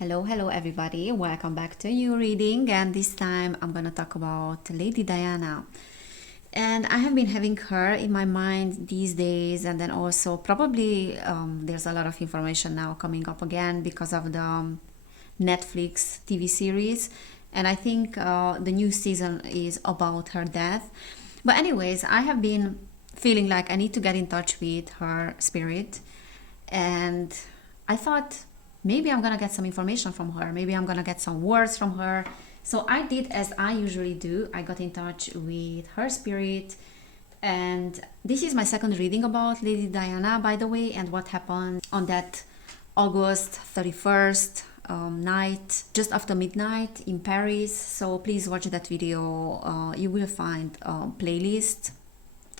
Hello everybody. Welcome back to a new reading, and this time I'm gonna talk about Lady Diana. And I have been having her in my mind these days, and then also probably there's a lot of information now coming up again because of the Netflix TV series, and I think the new season is about her death. But anyways, I have been feeling like I need to get in touch with her spirit, and I thought maybe I'm gonna get some information from her. Maybe I'm gonna get some words from her. So I did as I usually do. I got in touch with her spirit, and this is my second reading about Lady Diana, by the way, and what happened on that August 31st night, just after midnight in Paris. So please watch that video. You will find a playlist.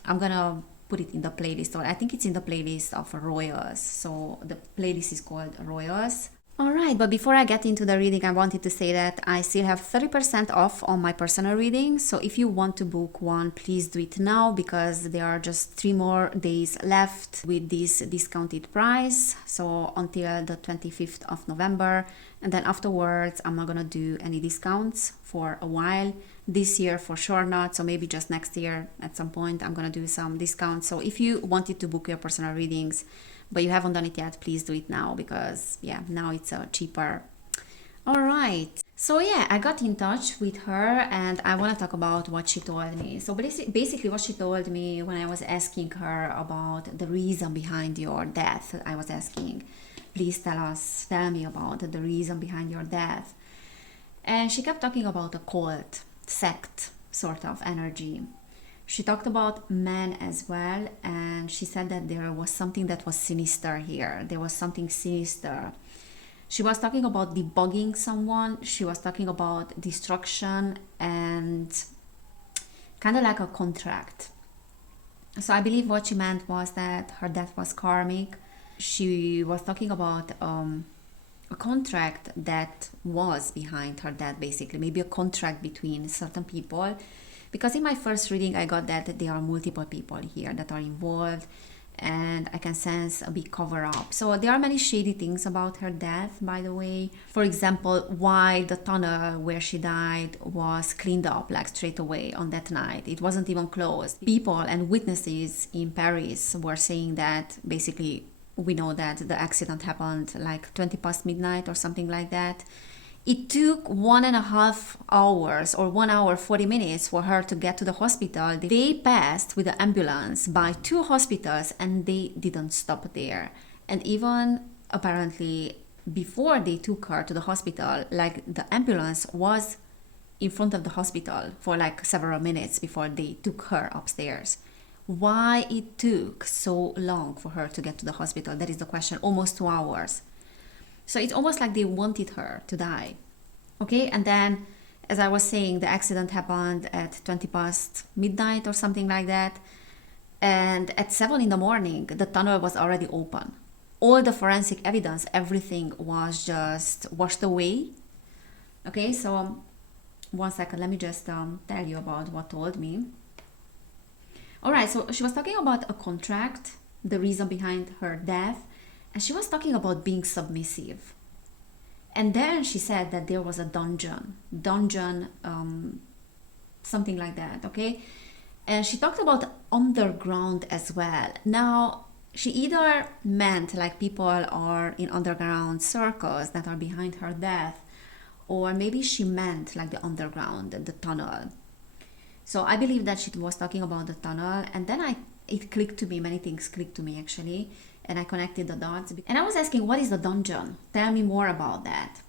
I'm gonna put it in the playlist, or I think it's in the playlist of Royals. So the playlist is called Royals. All right, but before I get into the reading, I wanted to say that I still have 30% off on my personal reading. So if you want to book one, please do it now because there are just 3 more days left with this discounted price. So until the 25th of November. And then afterwards, I'm not gonna do any discounts for a while. This year for sure not, so maybe just next year at some point I'm gonna do some discounts. So if you wanted to book your personal readings but you haven't done it yet, please do it now because yeah, now it's cheaper. All right, so yeah, I got in touch with her and I want to talk about what she told me. So basically what she told me when I was asking her about the reason behind your death, I was asking, please tell me about the reason behind your death. And she kept talking about a cult, sect sort of energy. She talked about men as well, and she said that there was something that was sinister here. There was something sinister. She was talking about debugging someone, she was talking about destruction, and kind of like a contract. So I believe what she meant was that her death was karmic. She was talking about a contract that was behind her death, basically, maybe a contract between certain people, because in my first reading I got that there are multiple people here that are involved and I can sense a big cover up. So there are many shady things about her death, by the way. For example, why the tunnel where she died was cleaned up like straight away on that night. It wasn't even closed. People and witnesses in Paris were saying that basically we know that the accident happened like 20 past midnight or something like that. It took 1.5 hours or 1 hour 40 minutes for her to get to the hospital. They passed with the ambulance by 2 hospitals and they didn't stop there. And even apparently before they took her to the hospital, like the ambulance was in front of the hospital for like several minutes before they took her upstairs. Why it took so long for her to get to the hospital? That is the question. Almost 2 hours. So it's almost like they wanted her to die. Okay, and then as I was saying, the accident happened at 20 past midnight or something like that. And at 7 in the morning, the tunnel was already open. All the forensic evidence, everything was just washed away. Okay, so 1 second, let me just tell you about what told me. All right, so she was talking about a contract, the reason behind her death, and she was talking about being submissive. And then she said that there was a dungeon, something like that, okay? And she talked about underground as well. Now, she either meant like people are in underground circles that are behind her death, or maybe she meant like the underground, the tunnel. So I believe that she was talking about the tunnel, and then it clicked to me, many things clicked to me actually, and I connected the dots. And I was asking, what is the dungeon? Tell me more about that.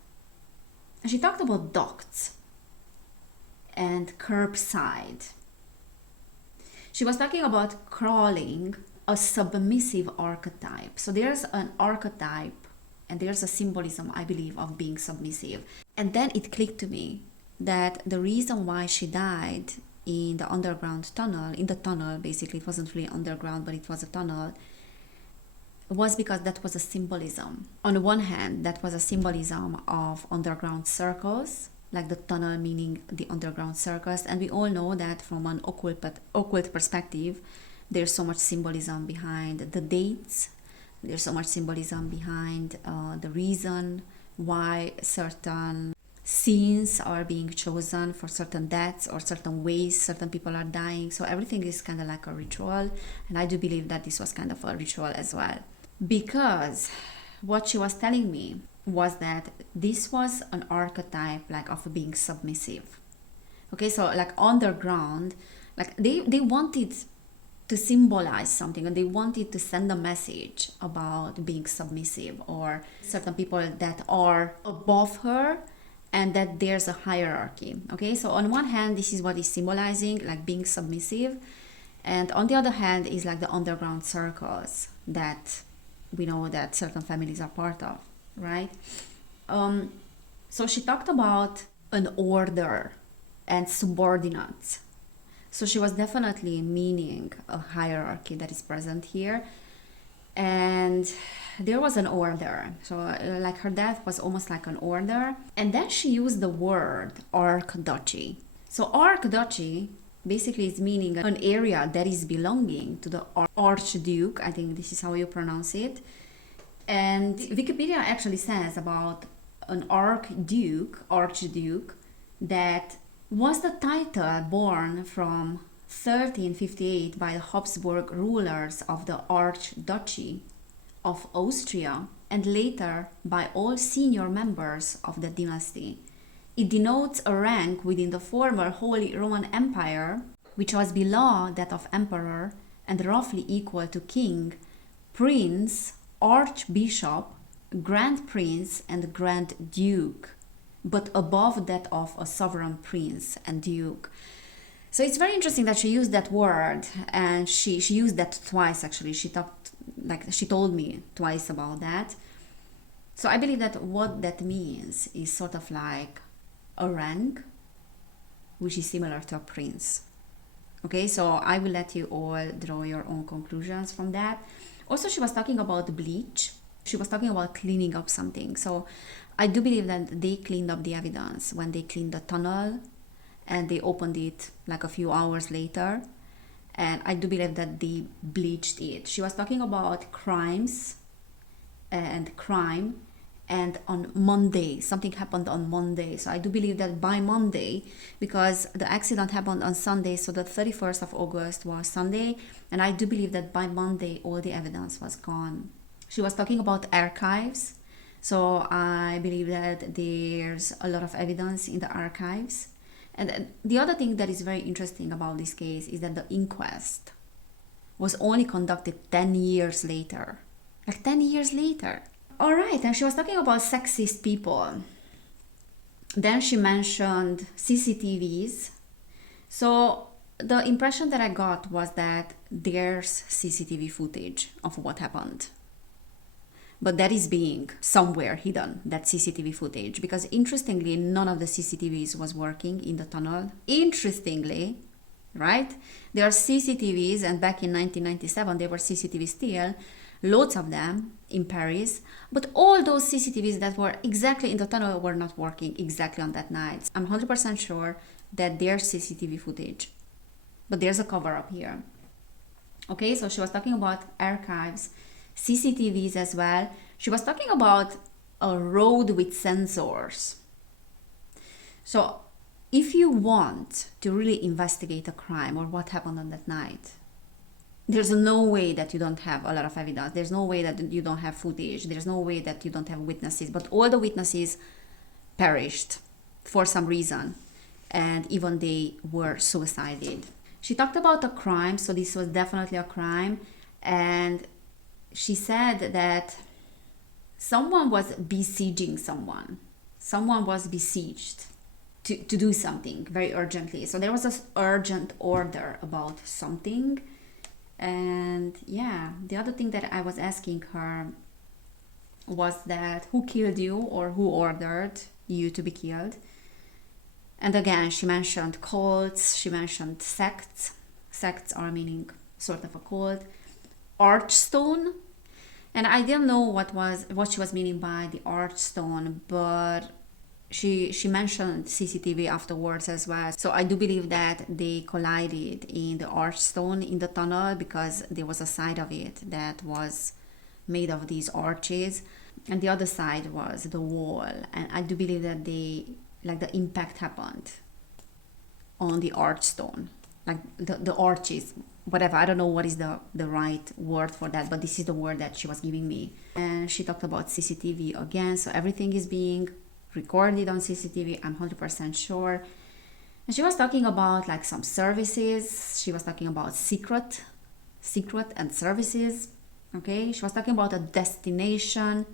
And she talked about ducts and curbside. She was talking about crawling, a submissive archetype. So there's an archetype and there's a symbolism, I believe, of being submissive. And then it clicked to me that the reason why she died in the underground tunnel, in the tunnel basically, it wasn't really underground, but it was a tunnel, was because that was a symbolism. On the one hand, that was a symbolism of underground circles, like the tunnel meaning the underground circles. And we all know that from an occult perspective, there's so much symbolism behind the dates. There's so much symbolism behind the reason why certain scenes are being chosen for certain deaths or certain ways certain people are dying. So everything is kind of like a ritual, and I do believe that this was kind of a ritual as well, because what she was telling me was that this was an archetype like of being submissive. Okay, so like underground, like they wanted to symbolize something, and they wanted to send a message about being submissive or certain people that are above her, and that there's a hierarchy. Okay, so on one hand this is what is symbolizing, like being submissive, and on the other hand is like the underground circles that we know that certain families are part of, right? So she talked about an order and subordinates. So she was definitely meaning a hierarchy that is present here. And there was an order. So, like her death was almost like an order. And then she used the word archduchy. So, archduchy basically is meaning an area that is belonging to the archduke. I think this is how you pronounce it. And Wikipedia actually says about an archduke, that was the title born from 1358 by the Habsburg rulers of the Archduchy of Austria, and later by all senior members of the dynasty. It denotes a rank within the former Holy Roman Empire, which was below that of emperor and roughly equal to king, prince, archbishop, grand prince, and grand duke, but above that of a sovereign prince and duke. So it's very interesting that she used that word, and she used that twice actually. She told me twice about that. So I believe that what that means is sort of like a rank, which is similar to a prince. Okay, so I will let you all draw your own conclusions from that. Also, she was talking about bleach. She was talking about cleaning up something. So I do believe that they cleaned up the evidence when they cleaned the tunnel and they opened it like a few hours later. And I do believe that they bleached it. She was talking about crimes and crime. And on Monday, something happened on Monday. So I do believe that by Monday, because the accident happened on Sunday, so the 31st of August was Sunday. And I do believe that by Monday, all the evidence was gone. She was talking about archives. So I believe that there's a lot of evidence in the archives. And the other thing that is very interesting about this case is that the inquest was only conducted 10 years later. Like 10 years later. All right, and she was talking about sexist people. Then she mentioned CCTVs. So the impression that I got was that there's CCTV footage of what happened. But that is being somewhere hidden, that CCTV footage, because interestingly, none of the CCTVs was working in the tunnel. Interestingly, right? There are CCTVs, and back in 1997, there were CCTVs still, loads of them in Paris, but all those CCTVs that were exactly in the tunnel were not working exactly on that night. I'm 100% sure that there's CCTV footage, but there's a cover up here. Okay, so she was talking about archives, CCTVs as well. She was talking about a road with sensors. So if you want to really investigate a crime or what happened on that night, there's no way that you don't have a lot of evidence. There's no way that you don't have footage. There's no way that you don't have witnesses. But all the witnesses perished for some reason, and even they were suicided. She talked about a crime, so this was definitely a crime, and she said that someone was besieging someone. Someone was besieged to do something very urgently. So there was an urgent order about something. And yeah, the other thing that I was asking her was that who killed you or who ordered you to be killed? And again, she mentioned cults, she mentioned sects. Sects are meaning sort of a cult. Archstone. And I didn't know what she was meaning by the archstone, but she mentioned CCTV afterwards as well. So I do believe that they collided in the archstone in the tunnel, because there was a side of it that was made of these arches. and the other side was the wall. And I do believe that the impact happened on the arch stone, like the arches, whatever. I don't know what is the right word for that, but this is the word that she was giving me. And she talked about CCTV again, so everything is being recorded on CCTV, I'm 100% sure. And she was talking about like some services. She was talking about secret and services. Okay, she was talking about a destination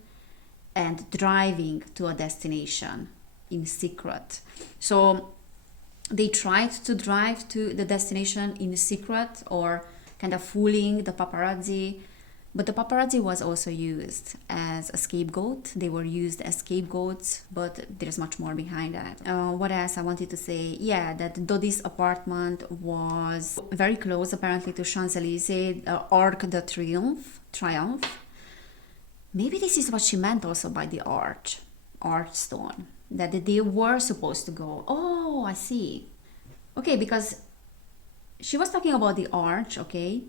and driving to a destination in secret. So they tried to drive to the destination in secret, or kind of fooling the paparazzi. But the paparazzi was also used as a scapegoat. They were used as scapegoats, but there's much more behind that. What else I wanted to say? Yeah, that Dodi's apartment was very close apparently to Champs-Élysées, Arc de Triomphe. Maybe this is what she meant also by the arch stone, that they were supposed to go. Oh, I see. Okay, because she was talking about the arch, okay?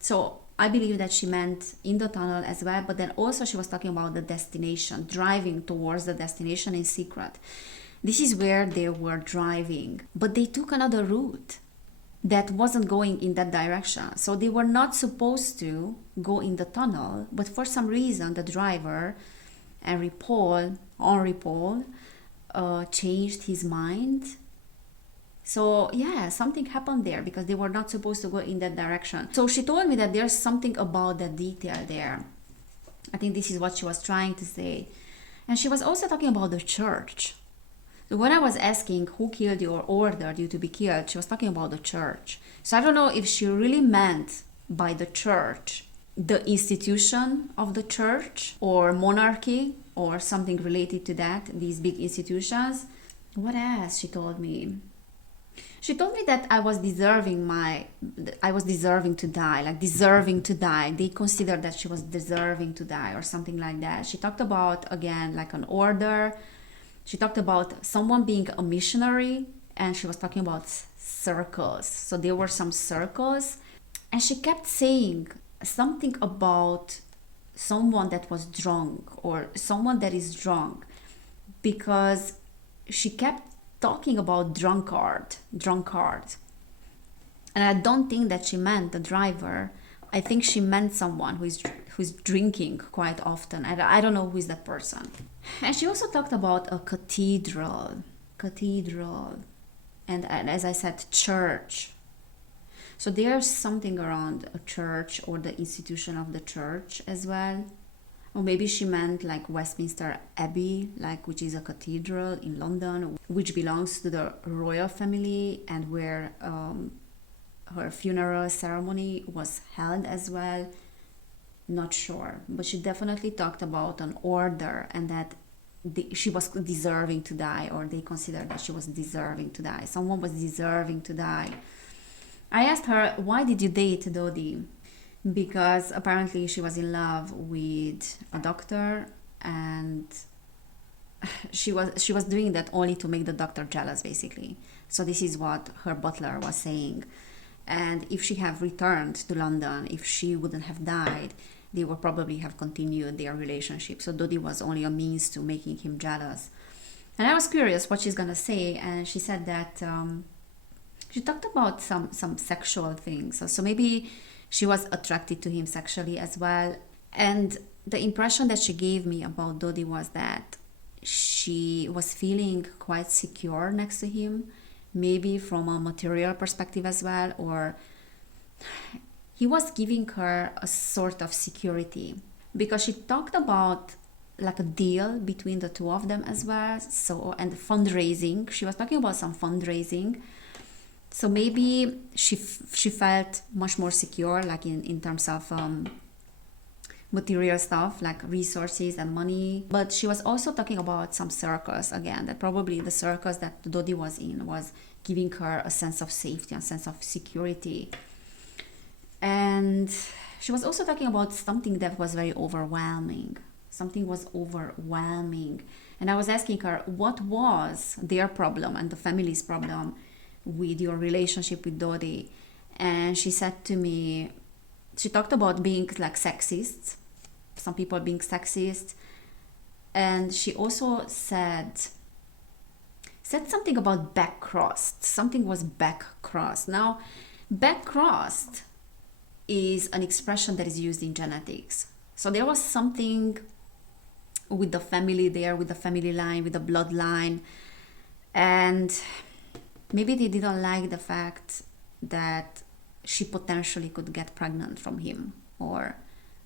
So I believe that she meant in the tunnel as well, but then also she was talking about the destination, driving towards the destination in secret. This is where they were driving, but they took another route that wasn't going in that direction. So they were not supposed to go in the tunnel, but for some reason the driver, Henri Paul, changed his mind. So yeah, something happened there because they were not supposed to go in that direction. So she told me that there's something about that detail there. I think this is what she was trying to say. And she was also talking about the church. So when I was asking who killed you or ordered you to be killed, she was talking about the church. So I don't know if she really meant by the church the institution of the church or monarchy or something related to that, these big institutions. What else she told me? She told me that I was deserving to die, like deserving to die. They considered that she was deserving to die or something like that. She talked about, again, like an order. She talked about someone being a missionary, and she was talking about circles. So there were some circles, and she kept saying something about someone that was drunk or someone that is drunk, because she kept talking about drunkard. And I don't think that she meant the driver. I think she meant someone who's drinking quite often. I don't know who is that person. And she also talked about a cathedral, and as I said, church. So there's something around a church or the institution of the church as well. Or maybe she meant like Westminster Abbey, like which is a cathedral in London, which belongs to the royal family, and where her funeral ceremony was held as well. Not sure, but she definitely talked about an order, and that she was deserving to die, or they considered that she was deserving to die. Someone was deserving to die. I asked her, why did you date Dodi? Because apparently she was in love with a doctor, and she was doing that only to make the doctor jealous, basically. So this is what her butler was saying. And if she had returned to London, if she wouldn't have died, they would probably have continued their relationship. So Dodi was only a means to making him jealous. And I was curious what she's gonna say, and she said that she talked about some sexual things. So maybe she was attracted to him sexually as well. And the impression that she gave me about Dodi was that she was feeling quite secure next to him, maybe from a material perspective as well, or he was giving her a sort of security, because she talked about like a deal between the two of them as well. So, and fundraising, she was talking about some fundraising. So maybe she felt much more secure, like in terms of material stuff, like resources and money. But she was also talking about some circles, again, that probably the circles that Dodi was in was giving her a sense of safety, a sense of security. And she was also talking about something that was very overwhelming. Something was overwhelming. And I was asking her, what was their problem and the family's problem with your relationship with Dodi? And she said to me, she talked about being like sexist, some people being sexist, And she also said something about back crossed. Something was back crossed. Now, back crossed is an expression that is used in genetics. So there was something with the family there, with the family line, with the bloodline, and maybe they didn't like the fact that she potentially could get pregnant from him, or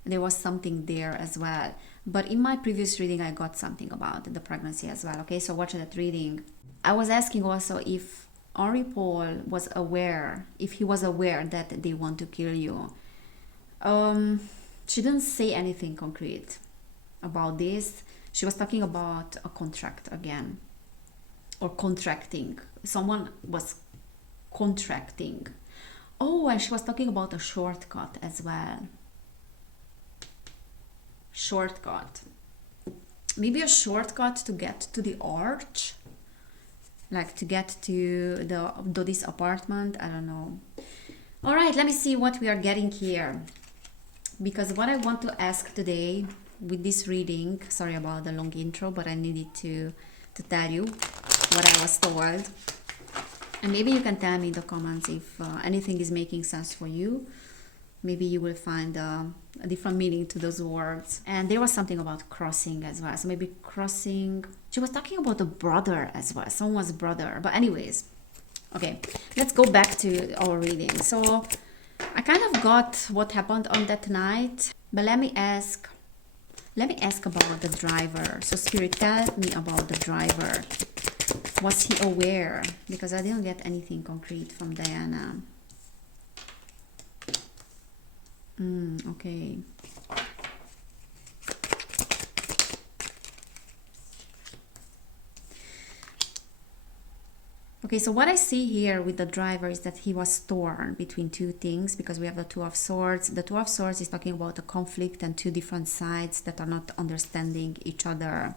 there was something there as well. But in my previous reading, I got something about the pregnancy as well. Okay, so watch that reading. I was asking also if Henri Paul was aware, if he was aware that they want to kill you. She didn't say anything concrete about this. She was talking about a contract again, or contracting. Someone was contracting. Oh, and she was talking about a shortcut as well. Shortcut. Maybe a shortcut to get to the arch, like to get to the Dodi's apartment. I don't know. All right, let me see what we are getting here. Because what I want to ask today with this reading, sorry about the long intro, but I needed to tell you what I was told. And maybe you can tell me in the comments if anything is making sense for you. Maybe you will find a different meaning to those words. And there was something about crossing as well. So maybe crossing. She was talking about a brother as well. Someone's brother. But anyways, okay, let's go back to our reading. So I kind of got what happened on that night. But let me ask about the driver. So Spirit, tell me about the driver. Was he aware? Because I didn't get anything concrete from Diana. Okay. Okay, so what I see here with the driver is that he was torn between two things, because we have the Two of Swords. The Two of Swords is talking about a conflict and two different sides that are not understanding each other.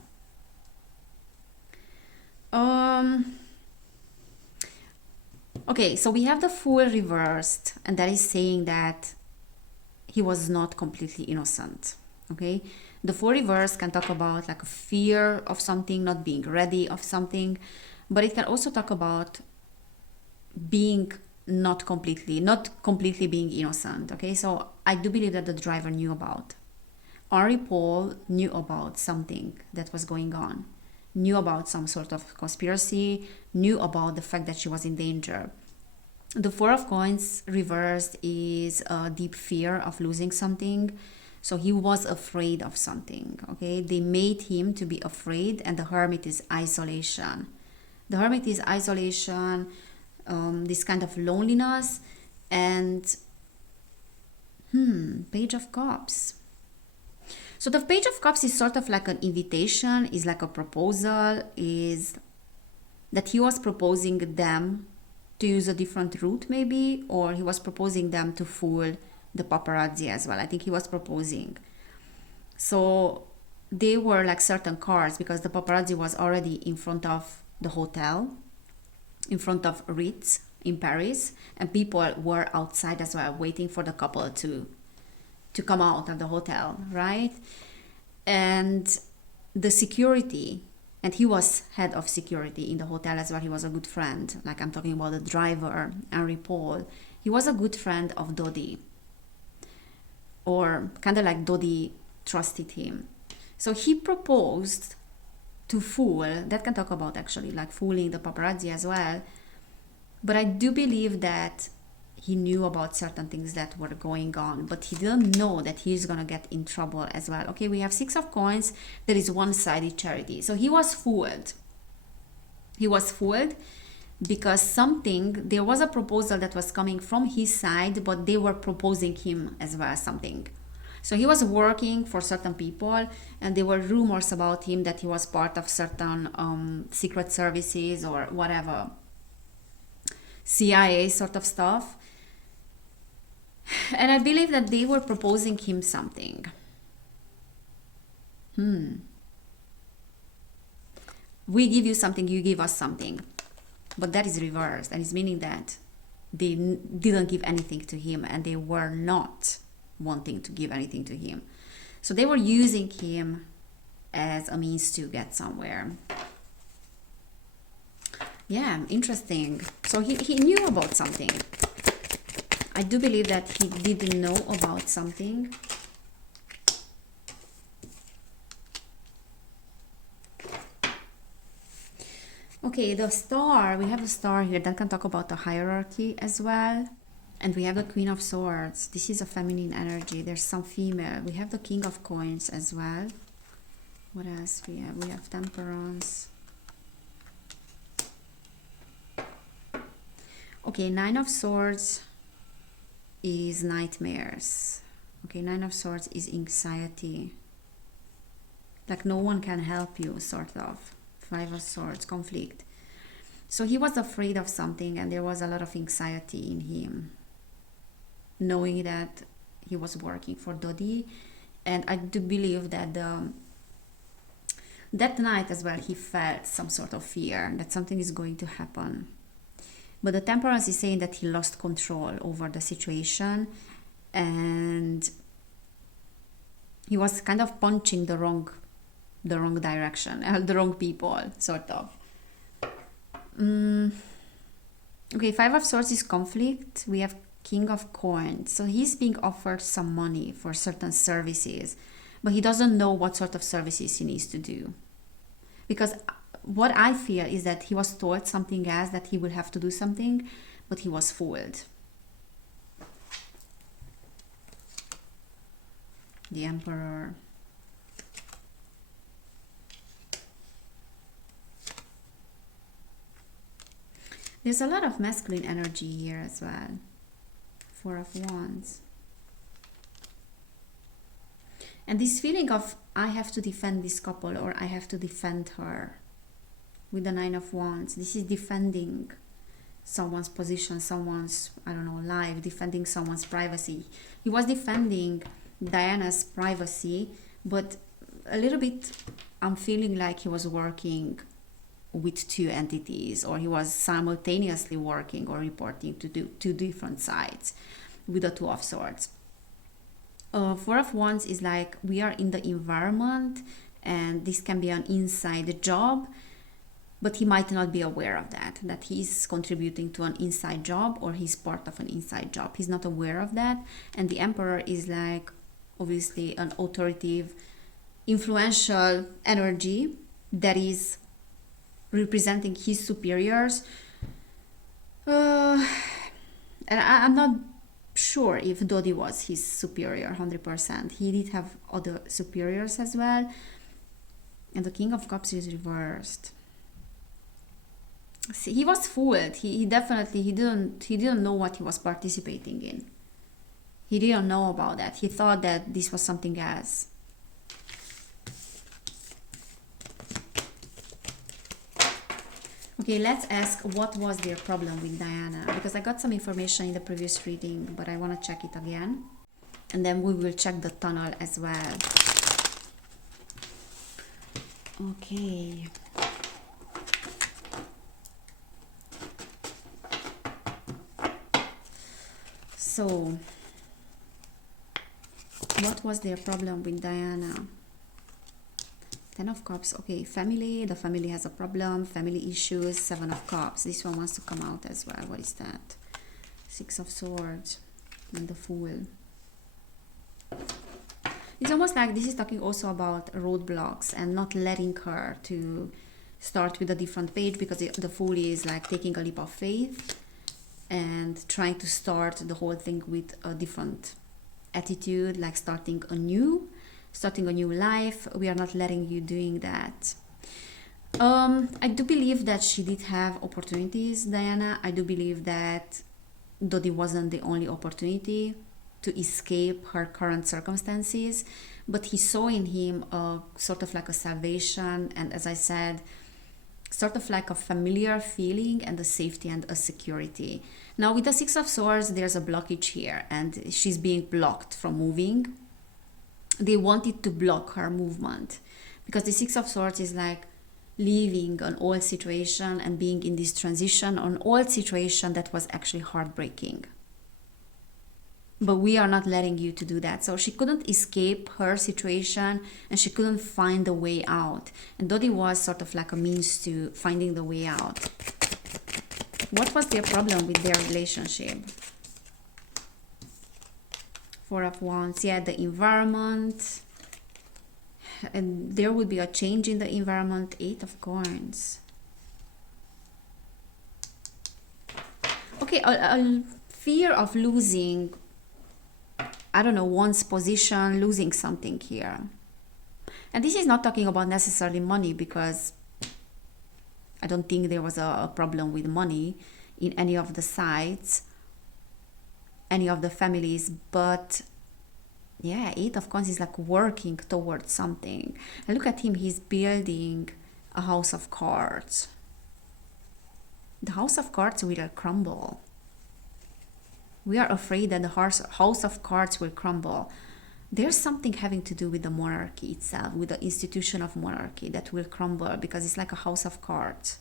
Okay, so we have the Fool reversed, and that is saying that he was not completely innocent. Okay, the Fool reversed can talk about like a fear of something, not being ready of something, but it can also talk about being not completely being innocent. Okay, so I do believe that the driver knew about, Henri Paul knew about something that was going on, knew about some sort of conspiracy, knew about the fact that she was in danger. The Four of Coins reversed is a deep fear of losing something. So he was afraid of something, okay? They made him to be afraid, and the Hermit is isolation. The Hermit is isolation, this kind of loneliness, and Page of Cups. So the Page of Cups is sort of like an invitation, is like a proposal, is that he was proposing them to use a different route maybe, or he was proposing them to fool the paparazzi as well. I think he was proposing. So they were like certain cars, because the paparazzi was already in front of the hotel, in front of Ritz in Paris, and people were outside as well, waiting for the couple to come out of the hotel, right? And the security, and he was head of security in the hotel as well. He was a good friend. Like I'm talking about the driver, Henri Paul. He was a good friend of Dodi, or kind of like Dodi trusted him. So he proposed to fool. That can talk about actually like fooling the paparazzi as well. But I do believe that he knew about certain things that were going on, but he didn't know that he's gonna get in trouble as well. Okay, we have Six of Coins. There is one-sided charity. So he was fooled. He was fooled because there was a proposal that was coming from his side, but they were proposing him as well something. So he was working for certain people, and there were rumors about him that he was part of certain secret services or whatever, CIA sort of stuff. And I believe that they were proposing him something. We give you something, you give us something. But that is reversed, and it's meaning that they didn't give anything to him, and they were not wanting to give anything to him. So they were using him as a means to get somewhere. Yeah, interesting. So he knew about something. I do believe that he didn't know about something. Okay, the star, we have a star here that can talk about the hierarchy as well. And we have the Queen of Swords. This is a feminine energy. There's some female. We have the King of Coins as well. What else we have? We have Temperance. Okay, Nine of Swords is nightmares. Okay, Nine of Swords is anxiety. Like no one can help you, sort of. Five of Swords, conflict. So he was afraid of something and there was a lot of anxiety in him, knowing that he was working for Dodi. And I do believe that that night as well he felt some sort of fear that something is going to happen. But the Temperance is saying that he lost control over the situation and he was kind of punching the wrong direction, the wrong people, sort of. Okay, Five of Swords is conflict. We have King of Coins. So he's being offered some money for certain services, but he doesn't know what sort of services he needs to do. Because what I feel is that he was told something else, that he would have to do something, but he was fooled. The Emperor. There's a lot of masculine energy here as well. Four of Wands. And this feeling of I have to defend this couple or I have to defend her with the Nine of Wands. This is defending someone's position, someone's, I don't know, life, defending someone's privacy. He was defending Diana's privacy, but a little bit I'm feeling like he was working with two entities, or he was simultaneously working or reporting to two different sides with the Two of Swords. Four of Wands is like we are in the environment and this can be an inside job, but he might not be aware of that he's contributing to an inside job or he's part of an inside job. He's not aware of that. And the Emperor is like obviously an authoritative, influential energy that is representing his superiors. And I'm not sure if Dodi was his superior 100%. He did have other superiors as well. And the King of Cups is reversed. See, he was fooled. He definitely he didn't know what he was participating in. He didn't know about that. He thought that this was something else. Okay, let's ask what was their problem with Diana, because I got some information in the previous reading, but I want to check it again. And then we will check the tunnel as well. Okay. So, what was their problem with Diana? Ten of Cups. Okay, family. The family has a problem. Family issues. Seven of Cups. This one wants to come out as well. What is that? Six of Swords. And the Fool. It's almost like this is talking also about roadblocks and not letting her to start with a different page, because the Fool is like taking a leap of faith and trying to start the whole thing with a different attitude, like starting anew life. We are not letting you doing that. I do believe that she did have opportunities, Diana. I do believe that Dodi wasn't the only opportunity to escape her current circumstances, but he saw in him a sort of like a salvation, and as I said, sort of like a familiar feeling and a safety and a security. Now with the Six of Swords, there's a blockage here and she's being blocked from moving. They wanted to block her movement because the Six of Swords is like leaving an old situation and being in this transition, an old situation that was actually heartbreaking. but we are not letting you to do that. So she couldn't escape her situation and she couldn't find the way out. And Dodi was sort of like a means to finding the way out. What was their problem with their relationship? Four of Wands, yeah, the environment. And there would be a change in the environment. Eight of Coins. Okay, a fear of losing, I don't know, one's position, losing something here. And this is not talking about necessarily money, because I don't think there was a problem with money in any of the sides, any of the families. But yeah, Eight of Coins is like working towards something. And look at him, he's building a house of cards. The house of cards will crumble. We are afraid that the house of cards will crumble. There's something having to do with the monarchy itself, with the institution of monarchy, that will crumble because it's like a house of cards.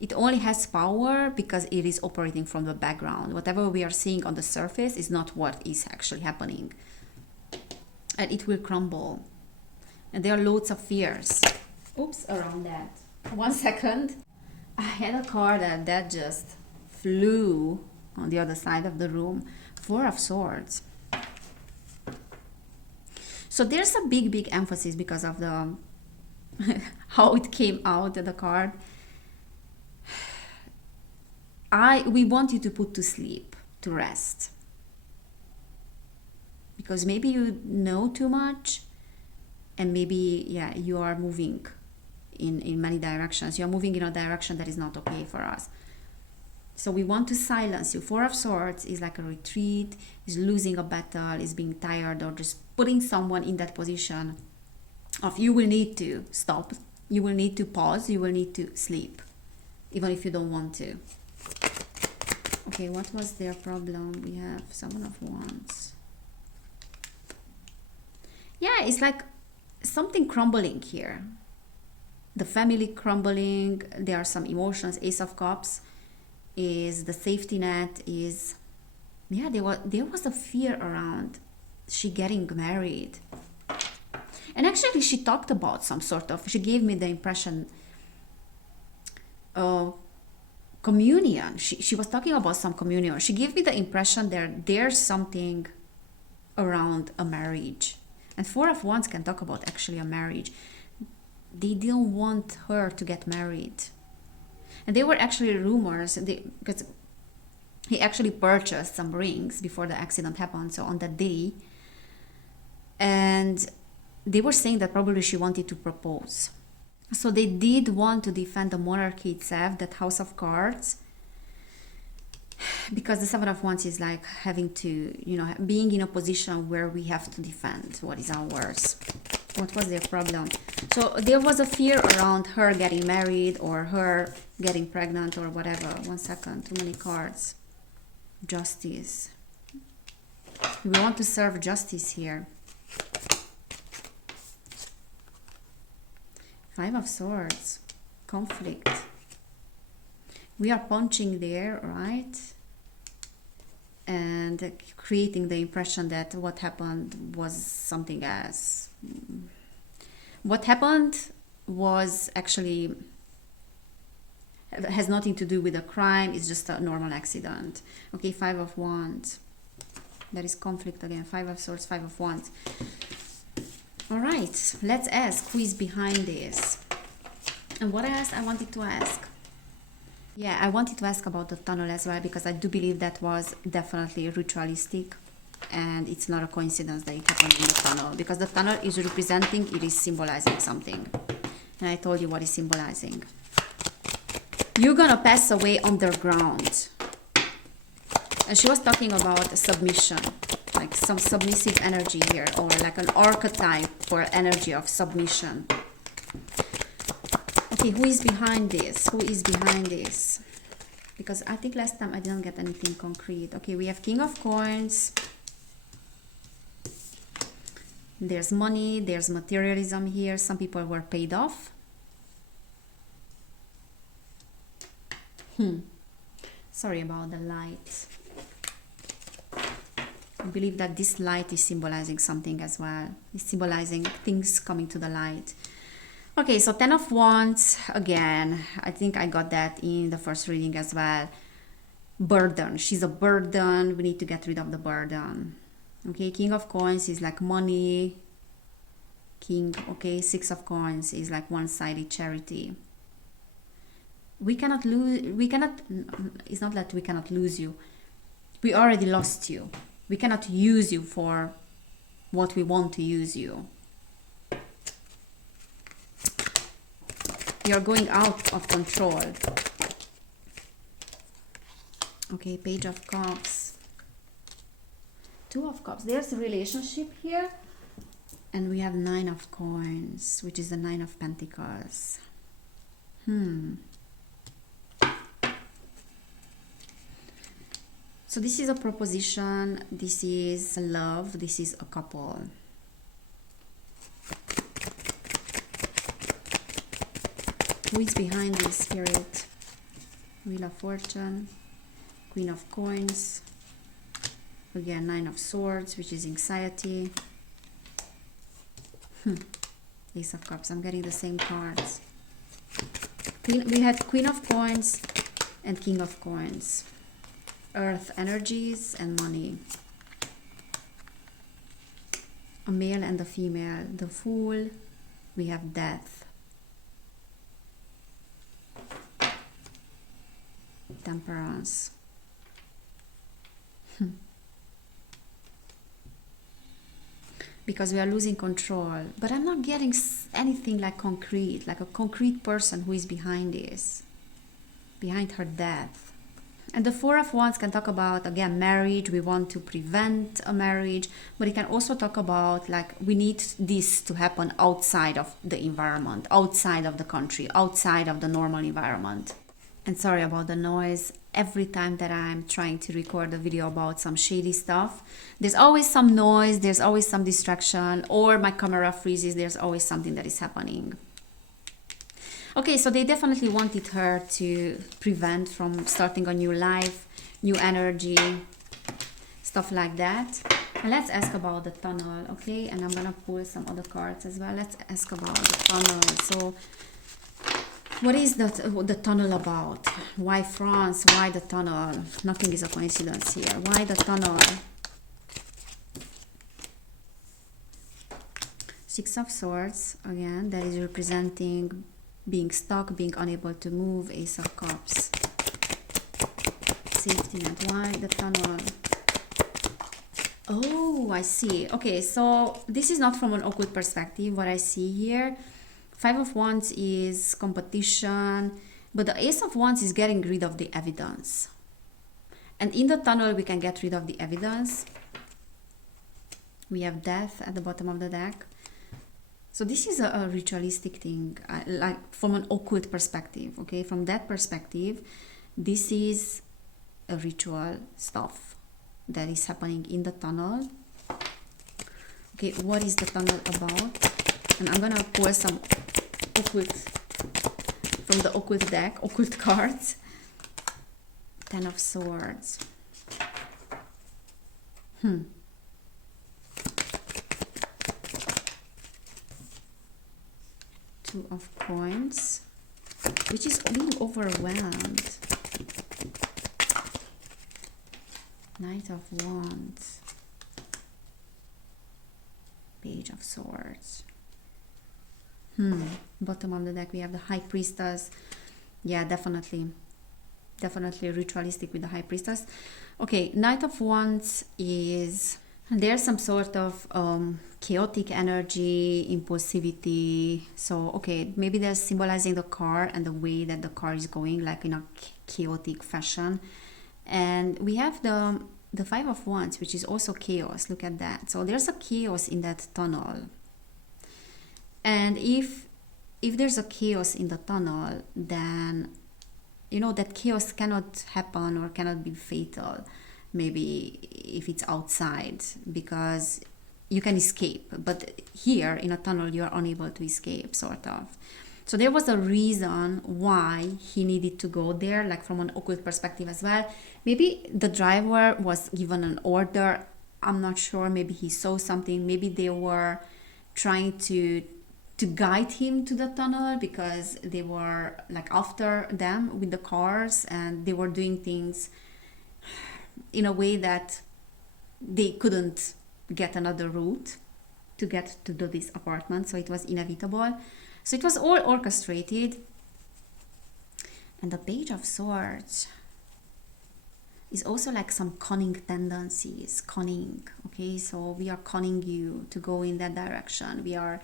It only has power because it is operating from the background. Whatever we are seeing on the surface is not what is actually happening. And it will crumble. And there are loads of fears. Oops, around that. 1 second. I had a card that just flew on the other side of the room. Four of Swords. So there's a big emphasis because of the how it came out of the card. We want you to put to sleep, to rest. Because maybe you know too much, and maybe, yeah, you are moving in many directions. You're moving in a direction that is not okay for us. So we want to silence you. Four of Swords is like a retreat, is losing a battle, is being tired, or just putting someone in that position of you will need to stop, you will need to pause, you will need to sleep, even if you don't want to. Okay, what was their problem? We have Seven of Wands. Yeah, it's like something crumbling here. The family crumbling, there are some emotions. Ace of Cups is the safety net, is, yeah, there was a fear around she getting married. And actually she talked about some sort of, she gave me the impression of communion. She was talking about some communion. She gave me the impression there's something around a marriage. And Four of Wands can talk about actually a marriage. They didn't want her to get married. And there were actually rumors, because he actually purchased some rings before the accident happened, so on that day. And they were saying that probably she wanted to propose. So they did want to defend the monarchy itself, that house of cards. Because the Seven of Wands is like having to, being in a position where we have to defend what is ours. What was their problem? So there was a fear around her getting married or her getting pregnant or whatever. 1 second, too many cards. Justice. We want to serve justice here. Five of Swords. Conflict. We are punching there, right? And creating the impression that what happened was something else. What happened was actually has nothing to do with a crime. It's just a normal accident. Okay, Five of Wands. There is conflict again. Five of Swords, Five of Wands. All right, let's ask who is behind this. And what I wanted to ask. Yeah, I wanted to ask about the tunnel as well, because I do believe that was definitely ritualistic, and it's not a coincidence that it happened in the tunnel, because the tunnel is representing, it is symbolizing something. And I told you what is symbolizing. You're gonna pass away underground. And she was talking about submission, like some submissive energy here, or like an archetype for energy of submission. Okay, who is behind this? Who is behind this? Because I think last time I didn't get anything concrete. Okay, we have King of Coins. There's money, there's materialism here. Some people were paid off. Sorry about the light. I believe that this light is symbolizing something as well. It's symbolizing things coming to the light. Okay, so 10 of Wands, again, I think I got that in the first reading as well. Burden. She's a burden. We need to get rid of the burden. Okay, King of Coins is like money. King, okay, Six of Coins is like one-sided charity. We cannot lose, it's not that we cannot lose you. We already lost you. We cannot use you for what we want to use you. You're going out of control. Okay, Page of Cups. Two of Cups. There's a relationship here. And we have Nine of Coins, which is the Nine of Pentacles. So this is a proposition. This is love. This is a couple. Who is behind this, Spirit? Wheel of Fortune, Queen of Coins, again Nine of Swords, which is anxiety. Ace of Cups. I'm getting the same cards. We had Queen of Coins and King of Coins. Earth energies and money. A male and a female. The Fool. We have Death. Temperance. Because we are losing control. But I'm not getting anything like concrete, like a concrete person who is behind this, behind her death. And the Four of Wands can talk about, again, marriage. We want to prevent a marriage, but it can also talk about like we need this to happen outside of the environment, outside of the country, outside of the normal environment. And sorry about the noise. Every time that I'm trying to record a video about some shady stuff, there's always some noise, there's always some distraction, or my camera freezes, there's always something that is happening. Okay, so they definitely wanted her to prevent from starting a new life, new energy, stuff like that. And let's ask about the tunnel, okay? And I'm gonna pull some other cards as well. Let's ask about the tunnel. So what is the tunnel about? Why France? Why the tunnel? Nothing is a coincidence here. Why the tunnel? Six of Swords, again, that is representing being stuck, being unable to move. Ace of Cups. Safety net. Why the tunnel? Oh, I see. Okay, so this is not from an occult perspective, what I see here. Five of Wands is competition, but the Ace of Wands is getting rid of the evidence. And in the tunnel, we can get rid of the evidence. We have Death at the bottom of the deck. So this is a ritualistic thing, like from an occult perspective, okay? From that perspective, this is a ritual stuff that is happening in the tunnel. Okay, what is the tunnel about? And I'm gonna pull some occult from the occult deck, occult cards. Ten of Swords. Two of Coins, which is being overwhelmed. Knight of Wands. Page of Swords. Bottom of the deck, we have the High Priestess. Yeah, definitely ritualistic with the High Priestess. Okay, Knight of Wands is, there's some sort of chaotic energy, impulsivity. So, okay, maybe they're symbolizing the car and the way that the car is going, like in a chaotic fashion. And we have the Five of Wands, which is also chaos. Look at that. So there's a chaos in that tunnel. And if there's a chaos in the tunnel, then, you know, that chaos cannot happen or cannot be fatal, maybe if it's outside, because you can escape. But here in a tunnel, you are unable to escape, sort of. So there was a reason why he needed to go there, like from an occult perspective as well. Maybe the driver was given an order I'm not sure, maybe he saw something, maybe they were trying to guide him to the tunnel because they were like after them with the cars, and they were doing things in a way that they couldn't get another route to get to this apartment, so it was inevitable. So it was all orchestrated. And the Page of Swords is also like some cunning tendencies, cunning. Okay, so we are conning you to go in that direction. We are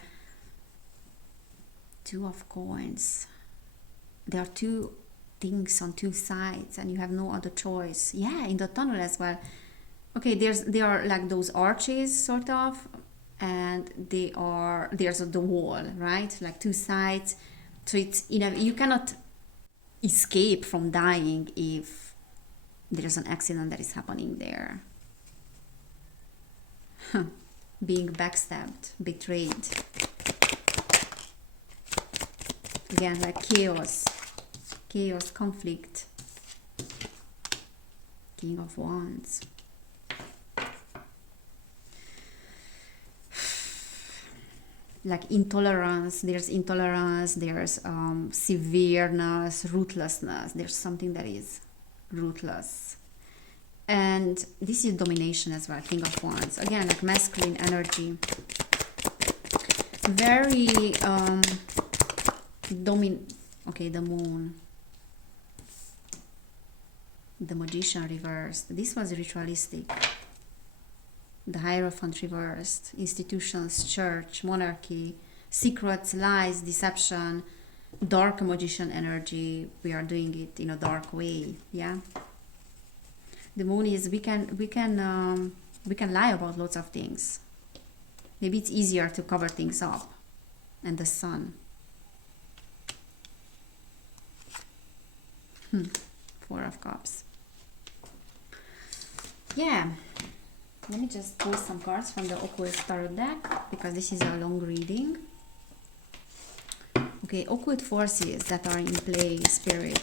Two of Coins. There are two things on two sides and you have no other choice. Yeah, in the tunnel as well. Okay, there are like those arches sort of, and there's the wall, right? Like two sides. So it's, you know, you cannot escape from dying if there's an accident that is happening there. Being backstabbed, betrayed. Again, like chaos, conflict. King of Wands. Like intolerance, there's severeness, ruthlessness. There's something that is ruthless. And this is domination as well, King of Wands. Again, like masculine energy. Very okay, the Moon. The Magician reversed. This was ritualistic. The Hierophant reversed. Institutions, church, monarchy, secrets, lies, deception, dark magician energy. We are doing it in a dark way. Yeah. The Moon is we can lie about lots of things. Maybe it's easier to cover things up. And the Sun. Four of Cups. Yeah. Let me just pull some cards from the Occult Tarot deck, because this is a long reading. Okay, occult forces that are in play, Spirit.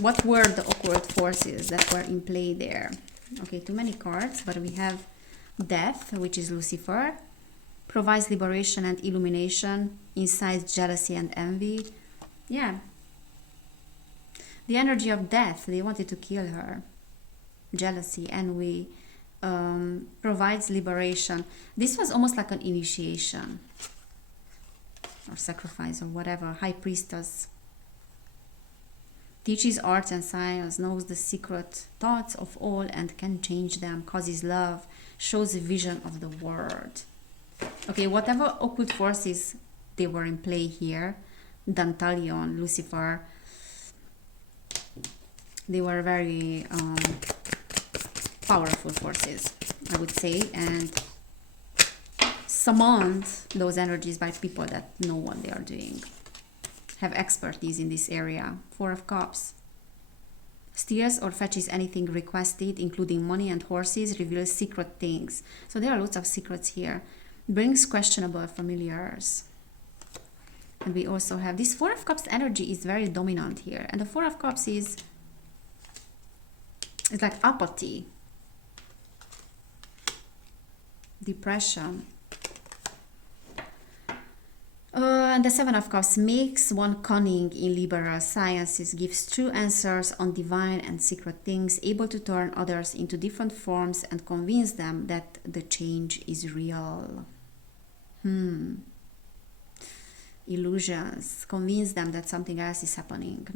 What were the occult forces that were in play there? Okay, too many cards, but we have Death, which is Lucifer, provides liberation and illumination, incites jealousy and envy. Yeah. The energy of Death, they wanted to kill her. Jealousy, envy, provides liberation. This was almost like an initiation or sacrifice or whatever. High Priestess. Teaches arts and science, knows the secret thoughts of all and can change them, causes love, shows a vision of the world. Okay, whatever occult forces they were in play here, Dantalion, Lucifer, they were very powerful forces, I would say, and summoned those energies by people that know what they are doing, have expertise in this area. Four of Cups. Steals or fetches anything requested, including money and horses, reveals secret things. So there are lots of secrets here. Brings questionable familiars. And we also have this Four of Cups energy is very dominant here. And the Four of Cups is like apathy, depression. And the Seven of Cups makes one cunning in liberal sciences, gives true answers on divine and secret things, able to turn others into different forms and convince them that the change is real. Illusions, convince them that something else is happening,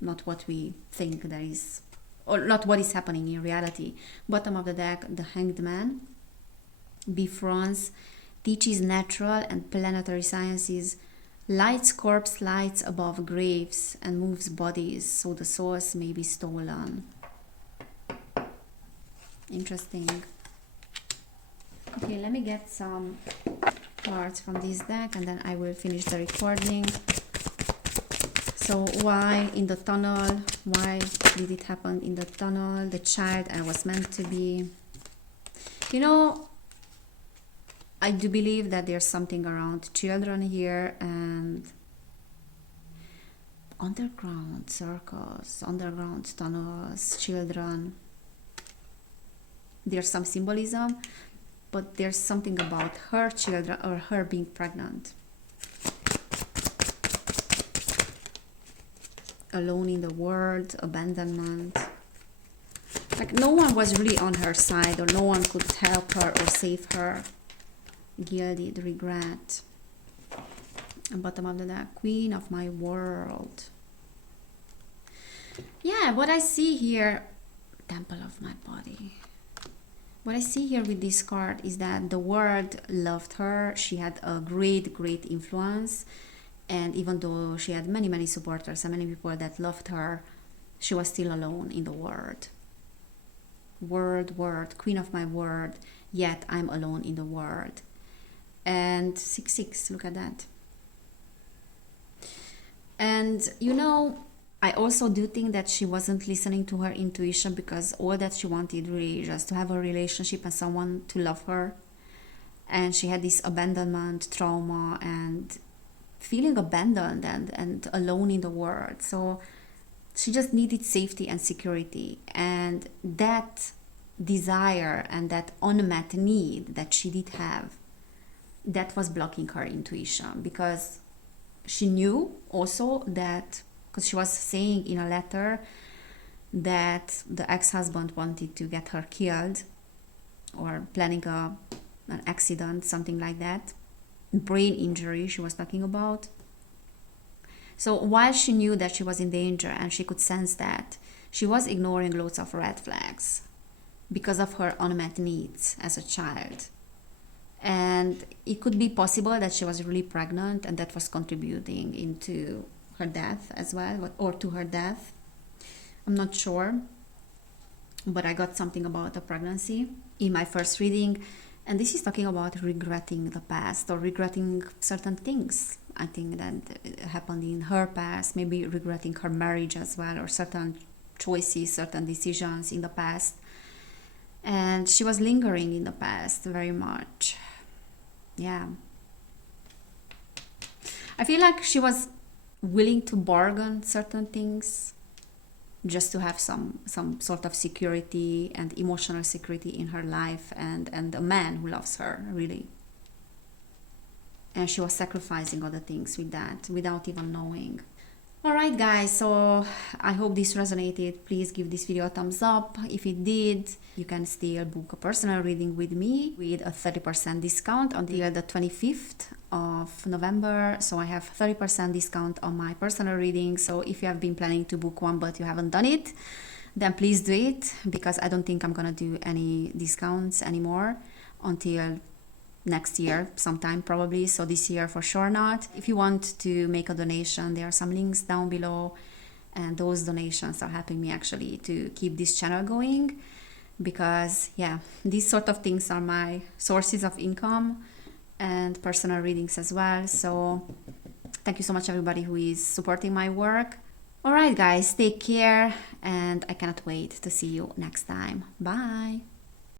not what we think there is, or not what is happening in reality. Bottom of the deck, the Hanged Man. Befriends, teaches natural and planetary sciences, lights corpse lights above graves, and moves bodies so the souls may be stolen. Interesting. Okay, let me get some cards from this deck and then I will finish the recording. So why in the tunnel? Why did it happen in the tunnel? The child I was meant to be. You know, I do believe that there's something around children here and underground circles, underground tunnels, children. There's some symbolism, but there's something about her children or her being pregnant. Alone in the world, abandonment. Like no one was really on her side, or no one could help her or save her. Gilded regret. And bottom of the deck, Queen of my world. Yeah, what I see here, Temple of my body. What I see here with this card is that the world loved her. She had a great influence. And even though she had many supporters and many people that loved her, she was still alone in the world. World, Queen of my world, yet I'm alone in the world. And 6-6, look at that. And you know, I also do think that she wasn't listening to her intuition, because all that she wanted really just to have a relationship and someone to love her. And she had this abandonment trauma and feeling abandoned and alone in the world. So she just needed safety and security. And that desire and that unmet need that she did have, that was blocking her intuition, because she knew also that, because she was saying in a letter that the ex-husband wanted to get her killed, or planning an accident, something like that. Brain injury she was talking about. So while she knew that she was in danger and she could sense that, she was ignoring loads of red flags because of her unmet needs as a child. And it could be possible that she was really pregnant, and that was contributing into her death as well, or to her death. I'm not sure, but I got something about the pregnancy in my first reading. And this is talking about regretting the past, or regretting certain things, I think, that happened in her past, maybe regretting her marriage as well, or certain choices, certain decisions in the past. And she was lingering in the past very much. Yeah. I feel like she was willing to bargain certain things just to have some sort of security and emotional security in her life, and a man who loves her, really. And she was sacrificing other things with that without even knowing. Alright guys, so I hope this resonated. Please give this video a thumbs up. If it did, you can still book a personal reading with me with a 30% discount until the 25th of November. So I have 30% discount on my personal reading. So if you have been planning to book one but you haven't done it, then please do it, because I don't think I'm gonna do any discounts anymore until next year sometime, probably. So this year for sure not. If you want to make a donation, there are some links down below, and those donations are helping me actually to keep this channel going, because yeah, these sort of things are my sources of income, and personal readings as well. So thank you so much everybody who is supporting my work. All right guys, take care, and I cannot wait to see you next time. Bye.